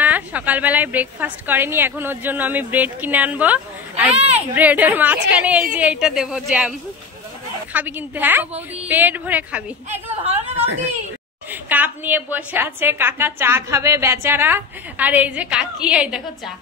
না সকালবেলায় ব্রেকফাস্ট করেনি, এখন ওর জন্য আমি ব্রেড কিনে আনবো আর ব্রেডের মাঝখানে এই যে এইটা দেবো জ্যাম। খাবি কিন্তু? হ্যাঁ, পেট ভরে খাবি। কাপ নিয়ে বসে আছে কাকা, চা খাবে বেচারা। আর এই যে কাকি, এই দেখো চা।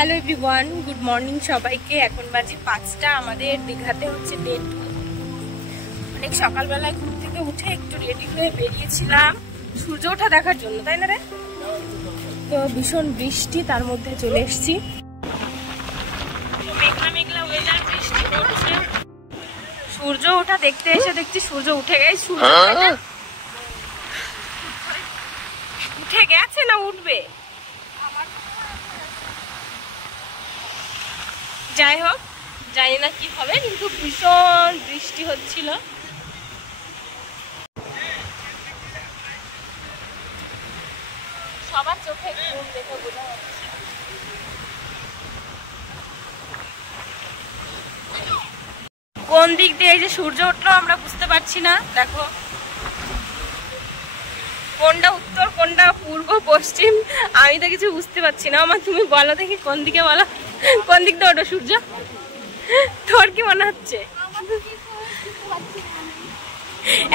হ্যালো এভরিওয়ান, গুড মর্নিং সবাইকে। এখন বাজে 5টা। আমাদের দীঘাতে হচ্ছে ডেট। অনেক সকালবেলায় ঘুম থেকে উঠে একটু রেডি হয়ে বেরিয়েছিলাম সূর্য ওঠা দেখার জন্য, তাই না রে? তো ভীষণ বৃষ্টি, তার মধ্যে চলে এসেছি। মেঘলা মেঘলা ওয়েদার, বৃষ্টি পড়ছে। সূর্য ওঠা দেখতে এসে দেখছি সূর্য উঠে গেছে। সূর্য উঠে গেছে না উঠবে? যাই হোক, জানি না কি হবে, কিন্তু ভীষণ বৃষ্টি হচ্ছিল। সবার চোখে ঘুম দেখে বোঝা যাচ্ছে। কোন দিক দিয়ে এই যে সূর্য উঠলো আমরা বুঝতে পারছি না। দেখো কোনটা উত্তর, কোনটা পূর্ব, পশ্চিম, আমি তো কিছু বুঝতে পারছি না। আমার তুমি বলো দেখি, কোন দিকে বলো, কোন দিক দিয়ে ওঠো সূর্য? তোর কি মনে হচ্ছে?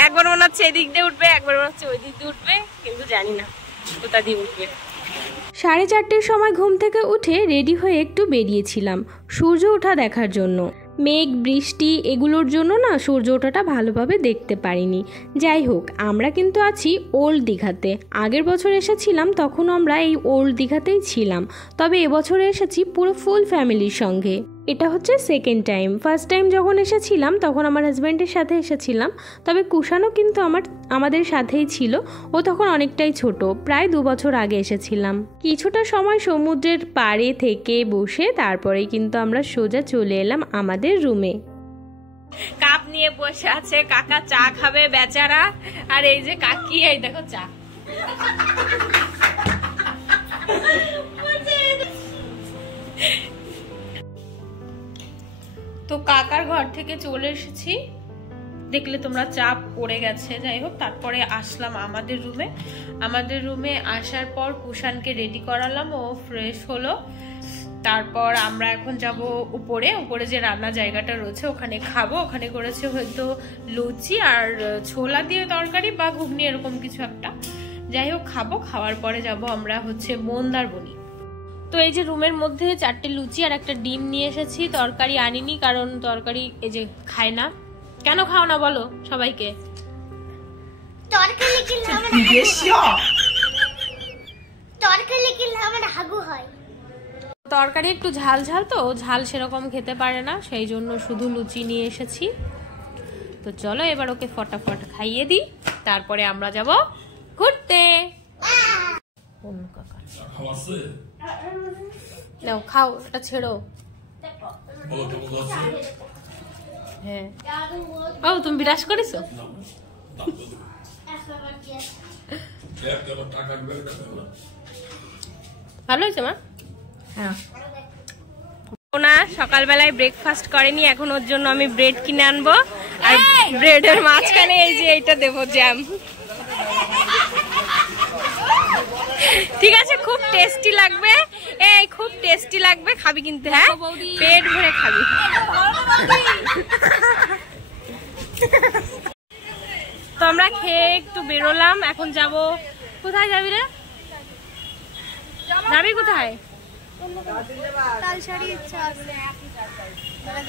একবার মনে হচ্ছে এদিক দিয়ে উঠবে, একবার মনে হচ্ছে ওই দিক দিয়ে উঠবে, কিন্তু জানি না কোথা দিয়ে উঠবে। 4:30টার সময় ঘুম থেকে উঠে রেডি হয়ে একটু বেরিয়েছিলাম সূর্য ওঠা দেখার জন্য। মেঘ বৃষ্টি এগুলোর জন্য না সূর্য ওঠাটা ভালোভাবে দেখতে পারিনি। যাই হোক, আমরা কিন্তু আছি ওল্ড দীঘাতে। আগের বছর এসেছিলাম তখন আমরা এই ওল্ড দীঘাতেই ছিলাম, তবে এবছরে এসেছি পুরো ফুল ফ্যামিলির সঙ্গে। এটা হচ্ছে সেকেন্ড টাইম। ফার্স্ট টাইম যখন এসেছিলাম তখন আমার হাজব্যান্ডের সাথে এসেছিলাম, তবে কুষাণও কিন্তু আমাদের সাথেই ছিল। ও তখন অনেকটাই ছোট, প্রায় 2 বছর আগে এসেছিলাম। কিছুটা সময় সমুদ্রের পাড়ে থেকে বসে তারপরেই কিন্তু আমরা সোজা চলে এলাম আমাদের রুমে। কাপ নিয়ে বসে আছে কাকা, চা খাবে বেচারা। আর এই যে কাকি, এই দেখো চা। তো কাকার ঘর থেকে চলে এসেছি, দেখলে তোমরা, চাপ পড়ে গেছে। যাই হোক, তারপরে আসলাম আমাদের রুমে। আমাদের রুমে আসার পর কুষাণকে রেডি করালাম, ও ফ্রেশ হলো। তারপর আমরা এখন যাব উপরে। উপরে যে রান্না জায়গাটা রয়েছে ওখানে খাবো। ওখানে করেছে হয়তো লুচি আর ছোলা দিয়ে তরকারি বা ঘুগনি, এরকম কিছু একটা। যাই হোক, খাবো। খাওয়ার পরে যাব আমরা হচ্ছে মন্দারমণি। তো এই যে রুমের মধ্যে 4টে লুচি আর একটা ডিম নিয়ে এসেছি। তরকারি আনিনি, কারণ তরকারি এই যে খায় না। কেন খাও না বলো সবাইকে? তরকারি একটু ঝাল ঝাল, তো ঝাল সেরকম খেতে পারে না, সেই জন্য শুধু লুচি নিয়ে এসেছি। তো চলো এবার ওকে ফটাফট খাইয়ে দিই, তারপরে আমরা যাব ঘুরতে। নাও খাও, এটা ছেড়ো। হ্যাঁ, ও তুমি বিরাজ করেছো? ভালো হয়েছে মা? হ্যাঁ। না সকালবেলায় ব্রেকফাস্ট করেনি, এখন ওর জন্য আমি ব্রেড কিনে আনবো আর ব্রেডের মাঝখানে এই যে এইটা দেবো জ্যাম। ঠিক আছে, খুব টেস্টি লাগবে, এই খুব টেস্টি লাগবে, খাবি কিন্তু? হ্যাঁ, পেট ভরে খাবি। তো আমরা খেয়ে একটু বেরোলাম, এখন যাব কোথায়? যাবি রে? যাবি কোথায়? তালসারি ইচ্ছা আছে,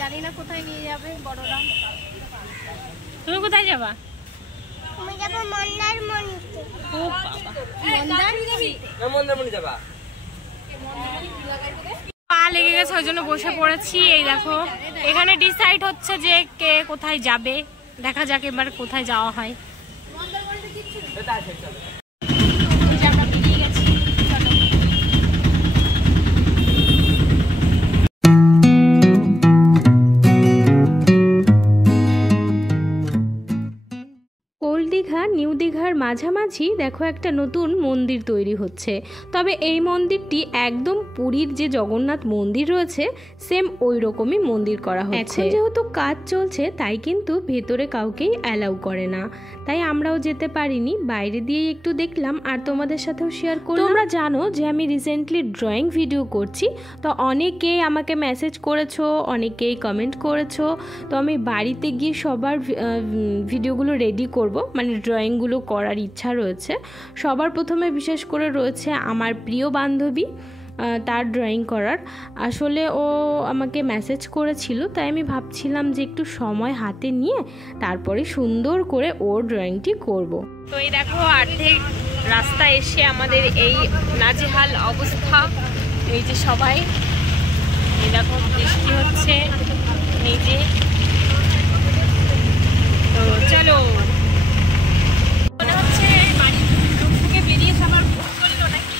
জানি না কোথায় নিয়ে যাবে বড়রা। তুমি কোথায় যাবা? আমি যাব মন্দারমণিতে। ও বাবা, মন্দারমণি যাবা? পা লেগে গেছে, ওই জন্য বসে পড়েছি। এই দেখো, এখানে ডিসাইড হচ্ছে যে কে কোথায় যাবে। দেখা যাক এবার কোথায় যাওয়া হয়। দীঘার মাঝামাঝি দেখো একটা নতুন মন্দির তৈরি হচ্ছে। তবে এই মন্দিরটি একদম পুরীর যে জগন্নাথ মন্দির রয়েছে সেম ওই রকমই মন্দির করা হচ্ছে। এখন যেহেতু কাজ চলছে তাই কিন্তু ভেতরে কাউকেই অ্যালাউ করে না, তাই আমরাও যেতে পারিনি, বাইরে দিয়েই একটু দেখলাম আর তোমাদের সাথেও শেয়ার করলাম। তোমরা জানো যে আমি রিসেন্টলি ড্রয়িং ভিডিও করছি, তো অনেকেই আমাকে মেসেজ করেছো, অনেকেই কমেন্ট করেছো। তো আমি বাড়িতে গিয়ে সবার ভিডিওগুলো রেডি করব, মানে ড্রয়িংগুলো করার ইচ্ছা রয়েছে। সবার প্রথমে বিশেষ করে রয়েছে আমার প্রিয় বান্ধবী, তার ড্রয়িং করার। আসলে ও আমাকে মেসেজ করেছিল, তাই আমি ভাবছিলাম যে একটু সময় হাতে নিয়ে তারপরে সুন্দর করে ওর ড্রয়িংটি করব। তো এই দেখো অর্ধেক রাস্তা এসে আমাদের এই নাজেহাল অবস্থা। এই যে সবাই, এই দেখো বৃষ্টি হচ্ছে, এই যে। তো চলো, মনে হচ্ছে বাড়ির রুম থেকে বেরিয়ে আমার ভুল করলো নাকি।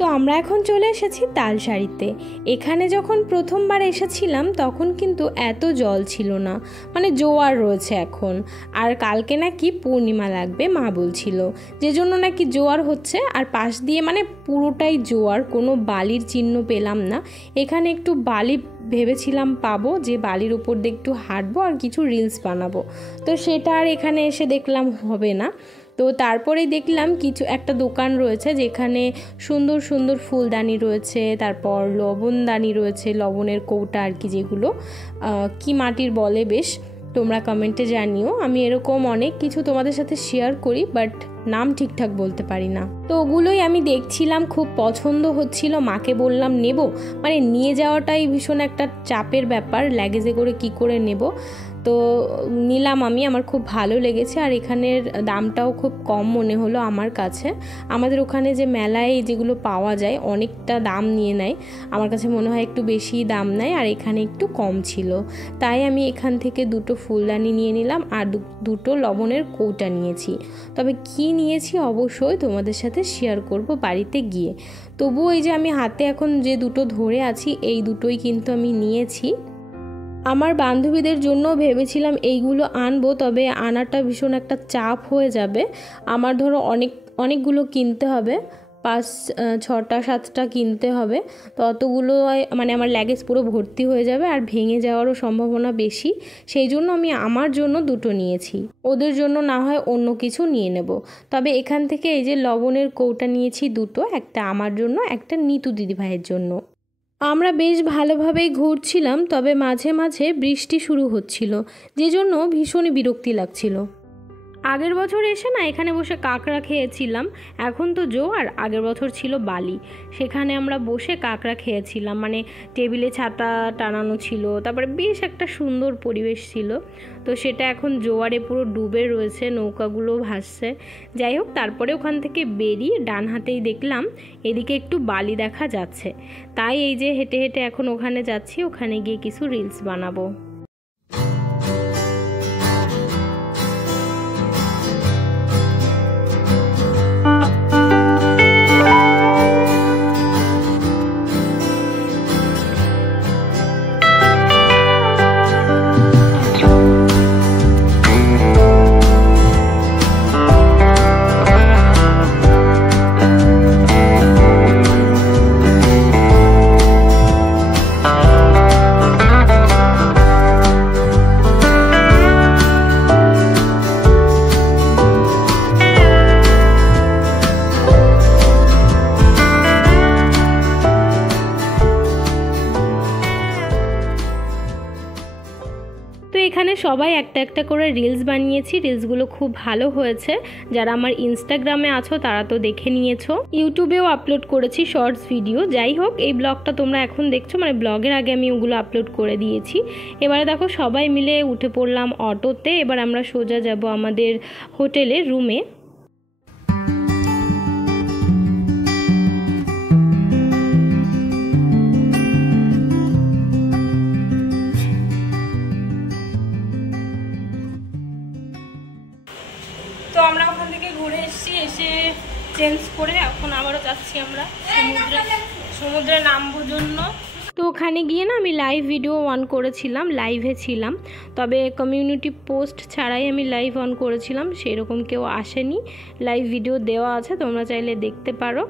তো আমরা এখন চলে এসেছি তালসারিতে। এখানে যখন প্রথমবার এসেছিলাম তখন কিন্তু এত জল ছিল না, মানে জোয়ার রয়েছে এখন। আর কালকে নাকি পূর্ণিমা লাগবে মা বলছিল, যে জন্য নাকি জোয়ার হচ্ছে। আর পাশ দিয়ে মানে পুরোটাই জোয়ার, কোনো বালির চিহ্ন পেলাম না। এখানে একটু বালি ভেবেছিলাম পাবো, যে বালির উপর দিয়ে একটু হাঁটবো আর কিছু রিলস বানাবো, তো সেটা আর এখানে এসে দেখলাম হবে না। তো তারপরেই দেখলাম কিছু একটা দোকান রয়েছে যেখানে সুন্দর সুন্দর ফুলদানি রয়েছে, তারপর লবণদানি রয়েছে, লবণের কৌটা আর কি, যেগুলো কি মাটির বলে বেশ, তোমরা কমেন্টে জানিও। আমি এরকম অনেক কিছু তোমাদের সাথে শেয়ার করি, বাট নাম ঠিকঠাক বলতে পারি না। তো ওগুলোই আমি দেখছিলাম, খুব পছন্দ হচ্ছিল, মাকে বললাম নেব, মানে নিয়ে যাওয়াটাই ভীষণ একটা চাপের ব্যাপার, লাগেজে করে কি করে নেব। তো নিলাম আমি, আমার খুব ভালো লেগেছে। আর এখানের দামটাও খুব কম মনে হলো আমার কাছে। আমাদের ওখানে যে মেলায় যেগুলো পাওয়া যায় অনেকটা দাম নিয়ে নেয়, আমার কাছে মনে হয় একটু বেশি দাম নেয়, আর এখানে একটু কম ছিল। তাই আমি এখান থেকে দুটো ফুলদানি নিয়ে নিলাম আর দুটো লবণের কৌটা নিয়েছি। তবে কি নিয়েছি অবশ্যই তোমাদের সাথে শেয়ার করব বাড়িতে গিয়ে। তবুও এই যে আমি হাতে এখন যে দুটো ধরে আছি এই দুটোই কিন্তু আমি নিয়েছি। আমার বান্ধবীদের জন্য ভেবেছিলাম এইগুলো আনবো, তবে আনাটা ভীষণ একটা চাপ হয়ে যাবে আমার। ধরো অনেকগুলো কিনতে হবে, 5, 6টা 7টা কিনতে হবে, তো অতগুলো মানে আমার লাগেজ পুরো ভর্তি হয়ে যাবে আর ভেঙে যাওয়ারও সম্ভাবনা বেশি। সেই জন্য আমি আমার জন্য দুটো নিয়েছি, ওদের জন্য না হয় অন্য কিছু নিয়ে নেব। তবে এখান থেকে এই যে লবণের কৌটা নিয়েছি দুটো, একটা আমার জন্য, একটা নিতু দিদিভাইয়ের জন্য। আমরা বেশ ভালোভাবেই ঘুরছিলাম, তবে মাঝে মাঝে বৃষ্টি শুরু হচ্ছিল, যে জন্য ভীষণই বিরক্তি লাগছিল। আগের বছর এসে না এখানে বসে কাঁকড়া খেয়েছিলাম, এখন তো জোয়ার, আগের বছর ছিল বালি, সেখানে আমরা বসে কাঁকড়া খেয়েছিলাম, মানে টেবিলে ছাতা টানানো ছিল, তারপরে বেশ একটা সুন্দর পরিবেশ ছিল। তো সেটা এখন জোয়ারে পুরো ডুবে রয়েছে, নৌকাগুলো ভাসছে। যাই হোক, তারপরে ওখান থেকে বেরিয়ে ডান হাতেই দেখলাম এদিকে একটু বালি দেখা যাচ্ছে, তাই এই যে হেঁটে হেঁটে এখন ওখানে যাচ্ছি, ওখানে গিয়ে কিছু রিলস বানাবো। এখানে সবাই একটা একটা করে রিলস বানিয়েছি, রিলসগুলো খুব ভালো হয়েছে। যারা আমার ইনস্টাগ্রামে আছো তারা তো দেখে নিয়েছো, ইউটিউবেও আপলোড করেছি শর্টস ভিডিও। যাই হোক, এই ব্লগটা তোমরা এখন দেখছো, মানে ব্লগের আগে আমি ওগুলো আপলোড করে দিয়েছি। এবারে দেখো সবাই মিলে উঠে পড়লাম অটোতে, এবার আমরা সোজা যাব আমাদের হোটেলের রুমে। তো আমরা ওখান থেকে ঘুরে এসেছি, এসে চেঞ্জ করে এখন আবারও যাচ্ছি আমরা সমুদ্রে নামবো জন্য। তো ওখানে গিয়ে না আমি লাইভ ভিডিও অন করেছিলাম, লাইভে ছিলাম, তবে কমিউনিটি পোস্ট ছাড়াই আমি লাইভ অন করেছিলাম, সেরকম কেউ আসেনি। লাইভ ভিডিও দেওয়া আছে, তোমরা চাইলে দেখতে পারো,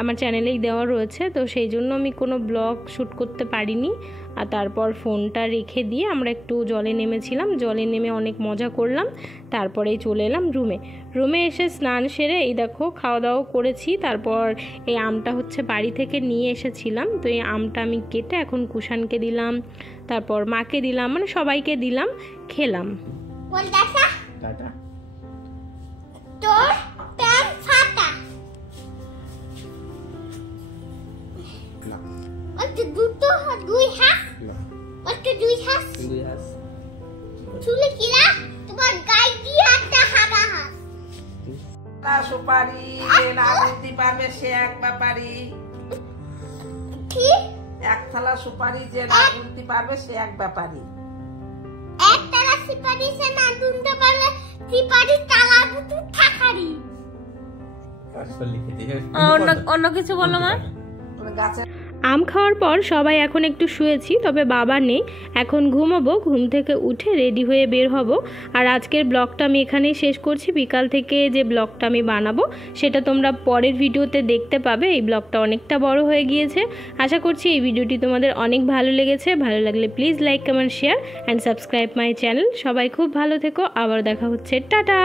আমার চ্যানেলেই দেওয়া রয়েছে। তো সেই জন্য আমি কোনো ব্লগ শ্যুট করতে পারিনি। আর তারপর ফোনটা রেখে দিয়ে আমরা একটু জলে নেমেছিলাম, জলে নেমে অনেক মজা করলাম, তারপরেই চলে এলাম রুমে এসে স্নান সেরে এই দেখো খাওয়া দাওয়া করেছি। তারপর এই আমটা হচ্ছে বাড়ি থেকে নিয়ে এসেছিলাম, তো এই আমটা আমি কেটে এখন কুষাণকে দিলাম, তারপর মাকে দিলাম, মানে সবাইকে দিলাম, খেলাম। টাটা। তোর প্যান ফাটা না, ওটা দুটো দুই হাত না, ওটা দুই হাত দুই হাত। চুলে কিলা তোমার গায়ে দিয়ে একটা হাগা হাত না সুপারি যে না বলতে পারবে সে এক ব্যাপারি। কি এক থালা সুপারি যে না বলতে পারবে সে এক ব্যাপারি। একটা সিপারি সে না দুনতে পারলে সিপারি তালা বুতু থাকারি। আসলে লিখে দিয়ে অন্য কিছু বলো মা। গাছে আম খাওয়ার পর সবাই এখন একটু শুয়েছি, তবে বাবা নেই, এখন ঘুমাবো। ঘুম থেকে উঠে রেডি হয়ে বের হব। আর আজকের ব্লগটা আমি এখানেই শেষ করছি। বিকাল থেকে যে ব্লগটা আমি বানাবো সেটা তোমরা পরের ভিডিওতে দেখতে পাবে। এই ব্লগটা অনেকটা বড় হয়ে গিয়েছে। আশা করছি এই ভিডিওটি তোমাদের অনেক ভালো লেগেছে। ভালো লাগলে please like, comment, share and subscribe my channel. সবাই খুব ভালো থেকো, আবার দেখা হচ্ছে, টাটা।